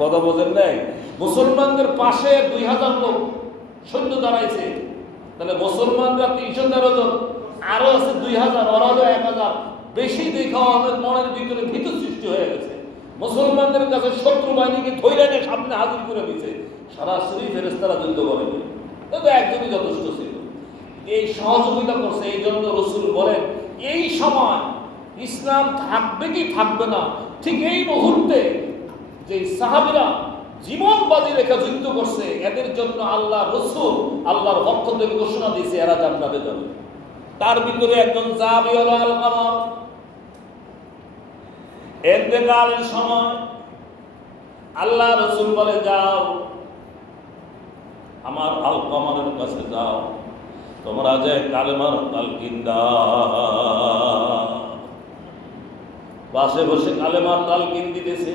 কথা বোঝেন নাই? মুসলমানদের পাশে 2000 লোক সৈন্য দাঁড়াইছে, তাহলে মুসলমানরা 313 জন, আরো আছে 2000, ওরা হলো 1000। বেশি দেখা আমাদের মনের ভিতরে ভীত সৃষ্টি হয়ে গেছে। মুসলমানদের কাছে শত্রু বাহিনীকে ধৈর্য নিয়ে সামনে হাজির করে দিয়েছে, সরাসরি ফেরেশতারা যুদ্ধ করেনি, তবে একজনই যথেষ্ট ছিল। এই সহযোগিতা করছে। এই জন্য রাসূল বলেন, এই সময় ইসলাম থাকবে কি থাকবে না, ঠিক এই মুহূর্তে যে সাহাবীরা জীবন বাজি রেখে যুদ্ধ করছে, এদের জন্য আল্লাহ রাসূল আল্লাহর পক্ষ থেকে ঘোষণা দিয়েছে এরা জান্নাতে যাবে। তার ভিতরে একজন সাহাবী হলো আলকামা। ইন্তেকালের সময় আল্লাহ রাসূল বলে, যাও আমার আলকামার কাছে যাও, তোমরা যে কালেমার তালকিন দাও। পাশে বসে কালেমার তালকিন দিতেছে,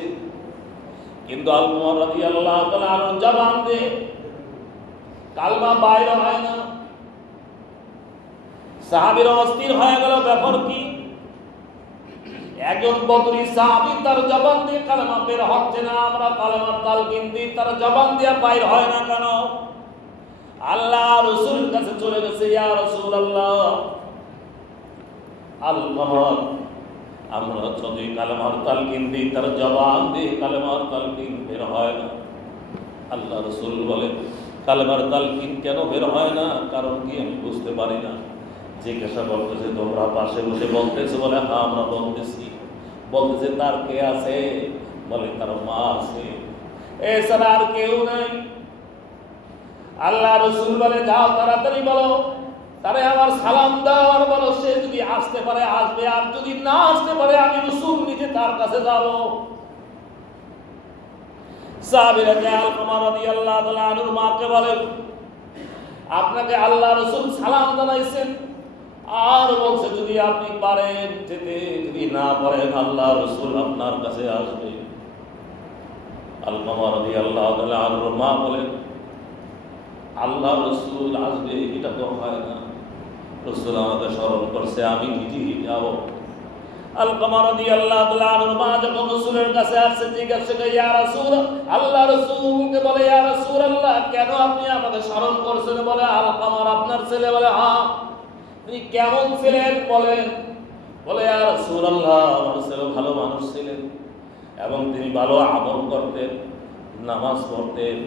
কিন্তু আলকামা রাদিয়াল্লাহু তাআলা আনহু জবান দিয়ে কালমা বাইরে হয় না। সাহাবীরা অস্থির হয়ে গেল, ব্যাপার কি? একজন বদরি সাহাবী তার জবান দিয়ে কালেমা বের হচ্ছে না, আমরা কালেমার তালকিন দিই, তার জবান দিয়ে বাইর হয় না কেন? আল্লাহ রাসূলের কাছে চলে গেছে, ইয়া রাসূলুল্লাহ, আলকামা আমরা যদি কালেমার তালকিন দিই, তার জবান দিয়ে কালেমার তালকিন বের হয় না। আল্লাহ রাসূল বলেন, কালেমার তালকিন কেন বের হয় না, কারণ কি আমি বুঝতে পারি না। জিজ্ঞাসা করতেছে, তোমরা পাশে বসে বলতেছে? বলে, হ্যাঁ আমরা বলতেছি। বলতেছে, তার কে আছে? বলে, তার মা আছে, এছাড়া আর কেউ নাই। আল্লাহ রাসূল বলে, যাও তাড়াতাড়ি বলো, তারে আমার সালাম দাও, আর বলো সে যদি আসতে পারে আসবে, আর যদি না আসতে পারে আমি রাসূল নিজে তার কাছে যাব। সাহাবীরা আলকামা রাদিয়াল্লাহু তাআলা আনহুর মাকে বলে, আপনাকে আল্লাহ রাসূল সালাম জানাইছেন, আর বলছে যদি আপনি পারেন যেতে, যদি না পারেন আল্লাহ রাসূল আপনার কাছে আসবে। আলকামা রাদিয়াল্লাহু তাআলা আনহুর মা বলেন, আল্লাহ রাসূল আসবে এটা তো হয় না, রাসূল আমাকে স্মরণ করছে, আমি নিজেই যাব। আলকামা রাদিয়াল্লাহু তাআলা আনহুর মা যখন রাসূলের কাছে আসছে, জিজ্ঞাসা করে, ইয়া রাসূল, আল্লাহ রাসূলকে বলে, ইয়া রাসূলুল্লাহ, কেন আপনি আমাকে স্মরণ করছেন? বলে, আলকামার আপনার ছেলে। বলে, হ্যাঁ। তিনি কেমন ছিলেন বলেন? বলে, ইয়া রাসূলুল্লাহ, আমার ছেলে ভালো মানুষ ছিলেন, এবং তিনি ভালো আমল করতেন, নামাজ পড়তেন,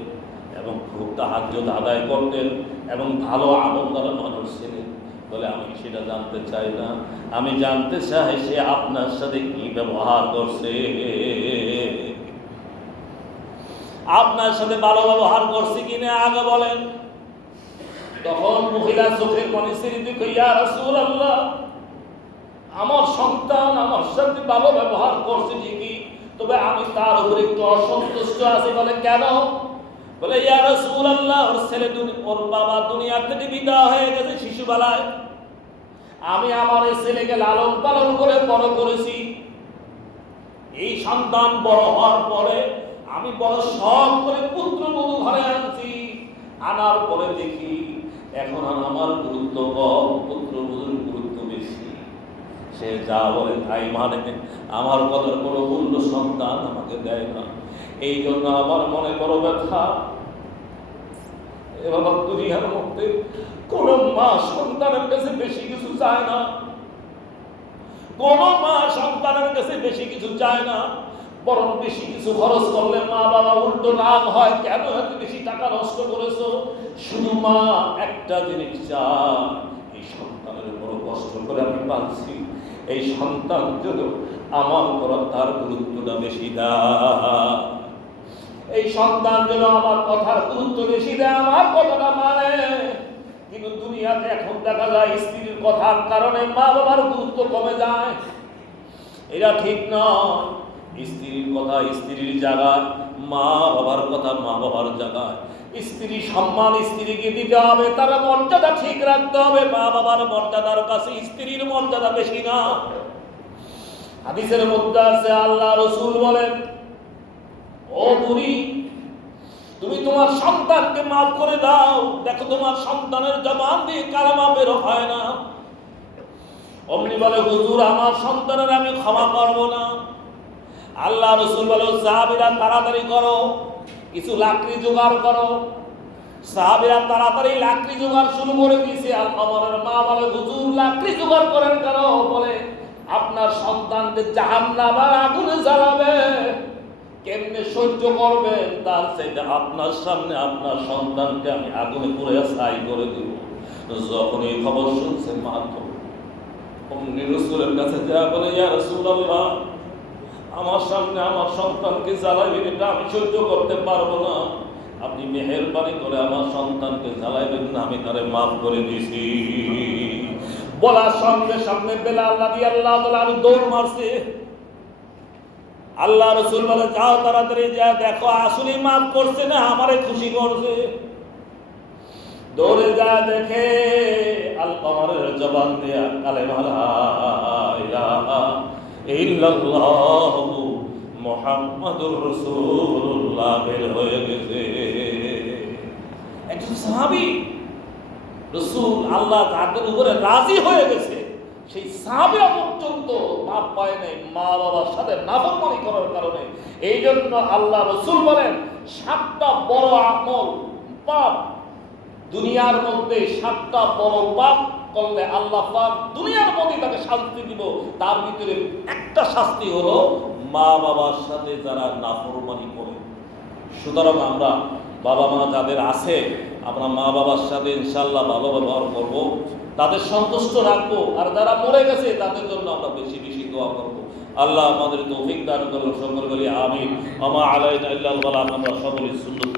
এবং খুব তাহাজ্জুদ আদায় করতেন, এবং ভালো আমল করা মানুষ ছিলেন। বলে, আমি সেটা জানতে চাই না, আমি জানতে চাই সে আপনার সাথে কি ব্যবহার করছে, আপনার সাথে ভালো ব্যবহার করছে কিনা আগে বলেন। তখন মহিলা চোখের পানি ছেড়ে দিয়ে, ইয়া রাসূলুল্লাহ, আমার সন্তান আমার সাথে ভালো ব্যবহার করছে ঠিকই, তবে আমি তার উপর একটু অসন্তুষ্ট আছি। বলে, কেন? বলে, ইয়া রাসূলুল্লাহ, ওর ছেলে ওর বাবা দুনিয়া থেকে বিদায় হয়ে গেছে শিশুবেলায়, আমি আমার এই ছেলেকে লালন পালন করে বড় করেছি। এই সন্তান বড় হওয়ার পরে আমি বড় শখ করে পুত্রবধূ ঘরে আনছি, আনার পরে দেখি এখন আমার গুরুত্ব কম, পুত্রবধূর গুরুত্ব বেশি। সে যা বলে তাই মানে, আমার কথার কোনো মূল্য সন্তান আমাকে দেয় না। এই জন্য আমার মনে বড় ব্যথা। এবার দুনিয়ার মধ্যে কোন মা সন্তানের কাছে বেশি কিছু চায় না, কোন মা সন্তানের কাছে বেশি কিছু চায় না, বরং বেশি কিছু খরচ করলে মা বাবা উল্টো রাগ হয়, কেন এত বেশি টাকা নষ্ট করেছো? শুধু মা একটা জিনিস চায়, এই সন্তানের বড় কষ্ট করে আমি পাচ্ছি, এই সন্তান যেন আমার করা তার গুরুত্বটা বেশি দেয়, এই সন্তান যেন আমার কথার গুরুত্ব বেশি দেয়, আমার কথাটা মানে। কিন্তু দুনিয়াতে এখন দেখা যায় স্ত্রীর কথার কারণে মা বাবার গুরুত্ব কমে যায়, এটা ঠিক নয়। স্ত্রীর কথা স্ত্রীর জায়গায়, মা বাবার কথা মা বাবার জায়গায়। স্ত্রী সম্মান স্ত্রীকে দিতে হবে, তার মর্যাদা ঠিক রাখতে হবে। মা বাবার মর্যাদার কাছে স্ত্রীর মর্যাদা বেশি না। হাদিসের মধ্যে আছে, আল্লাহ রাসূল বলেন, ও বুড়ি, তুমি তোমার সন্তানকে মাফ করে দাও, দেখো তোমার সন্তানের জবান দিয়ে কালেমা বের হয় না। অমনি বলে, হুজুর, আমার সন্তানের আমি ক্ষমা করব না। আল্লাহ রাসূল বলে সাহাবীরা তাড়াতাড়ি করো, কিছু লাকড়ি জোগাড় করো। সাহাবীরা তাড়াতাড়ি লাকড়ি জোগাড় শুরু করে দিয়েছে। আলকামারের মা বলে হুজুর লাকড়ি জোগাড় করেন কেন? বলে আপনার সন্তানকে জাহান্নামের আগুনে জ্বালাবে, কেমনে সহ্য করবেন? তার চাইতে আপনার সামনে আপনার সন্তানকে আমি আগুনে পুড়ে ছাই করে দেব। যখন এই খবর শুনছে মা তো অমনি রাসূলের কাছে যা বলে, ইয়া রাসূলুল্লাহ, আমার সামনে আমার সন্তানকে জ্বালাইবেন, এটা আমি সহ্য করতে পারবো না। আপনি মেহেরবানি করে আমার সন্তানকে জ্বালাইবেন না, আমি তারে মাফ করে দিছি। বলার সঙ্গে সঙ্গে বেলাল রাদিয়াল্লাহু তাআলা আনহু দৌড় মারছে। আল্লাহ রাসূল বলে যাও তাড়াতাড়ি যা দেখো আসলেই মাফ করছে না আমারে খুশি করছে। দৌড়ে যা দেখে আলকামারের জবান দিয়া কালেমা লা ইলাহা ইল্লাল্লাহু মুহাম্মাদুর রাসূলুল্লাহ বের হয়ে গেছে। একজন সাহাবী রাসূল আল্লাহ তাদের উপরে রাজি হয়ে গেছে, সেই সাহাবীরা পর্যন্ত মাপ পায় নাই মা বাবার সাথে নাফরমানি করার কারণে। এই জন্য আল্লাহ রাসূল বলেন 7টা বড় আমল পাপ দুনিয়ার মধ্যে, 7টা বড় পাপ করলে আল্লাহ পাক দুনিয়ার মধ্যে তাকে শাস্তি দিব। তার ভিতরে একটা শাস্তি হলো মা বাবার সাথে যারা নাফরমানি করে। সুতরাং আমরা বাবা মা যাদের আছে আমরা মা বাবার সাথে ইনশাআল্লাহ ভালো ব্যবহার করব, তাদের সন্তুষ্ট রাখবো। আর যারা মরে গেছে তাদের জন্য আমরা বেশি বেশি দোয়া করব। আল্লাহ আমাদের তৌফিক দান করুন, সকল বলি আমিন। আমা আলাইনা ইল্লাল বালাগ। আমরা সকলে সুন্নাত